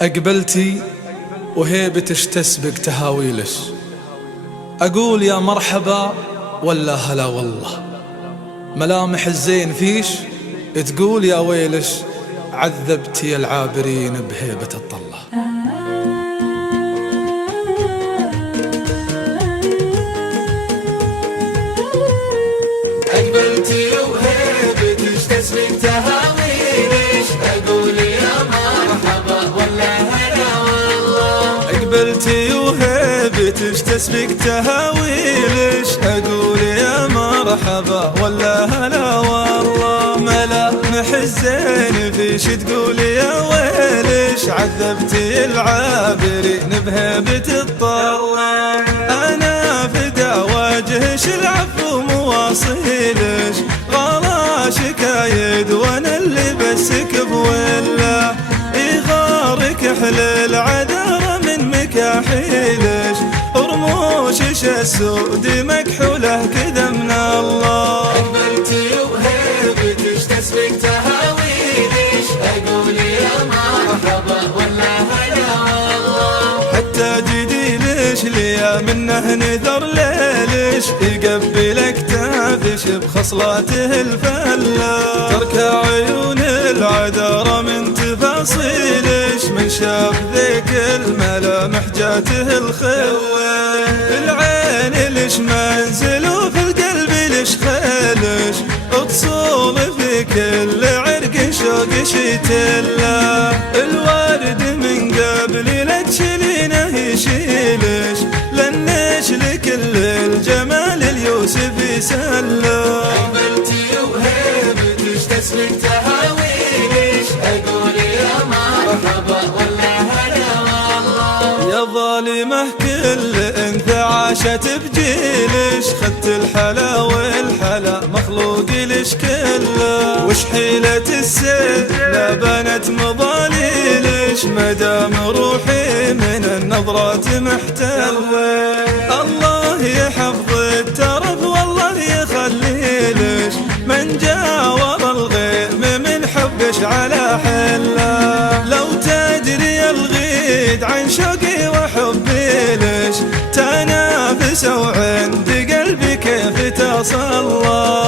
أقبلتي وهيبتش تسبق تهاويلش، أقول يا مرحبا ولا هلا والله، ملامح الزين فيش تقول يا ويلش، عذبتي العابرين بهيبة الطلة. أقبلتي وهيبتش تسبق تهاويلش، أقول يا مرحبا ولا هلا والله. أقبلتي وهيبتش تسبق تهاويلش، أقول يا مرحبا ولا هلا والله، ملامح الزين فيش تقول يا ويلش، عذبتي العابرين بهيبة الطلة. أنا فدا وجهش العفو مواصيلش، غلا شكايد وانا اللي بسك بوله، يغارك احل العذارى من مكاحيلش، رموشش السود مكحوله كذا من الله. أقبلتي وهيبتش تسبق تهاويلش، أقول يا مرحبا ولا هلا والله. حتى جدي ليش ليا منه نذر ليلش، يقبلك تافش بخصلاته الفله، تركع عيون العذارى من تفاصيلش، من شاف ذيك الملامح جاته الخله، العين ليش منزل وفي القلب ليش خيلش، تصول في كل عرق شوق شتله، الورد من قبل لا تشيلينه يشيلش، لنش لكل الجمال اليوسف يسله. أقبلتي وهيبتش تسبق تهاويلش، أقول يا مرحبا ولا هلا والله. يا ظالمة كل انثى عاشت بجيلش، خدت الحلا والحلا مخلوق لش كله، وش حيلة السيف لا بنت مضاليلش، مدام روحي من النظرات محتله، الله يحفظ الترف والله يخليلش، من جاور الغيم من حبش على حله، لو تدري الغيد عن شوقي وحبي لش، تنافسوا عند قلبي كيف تصلى.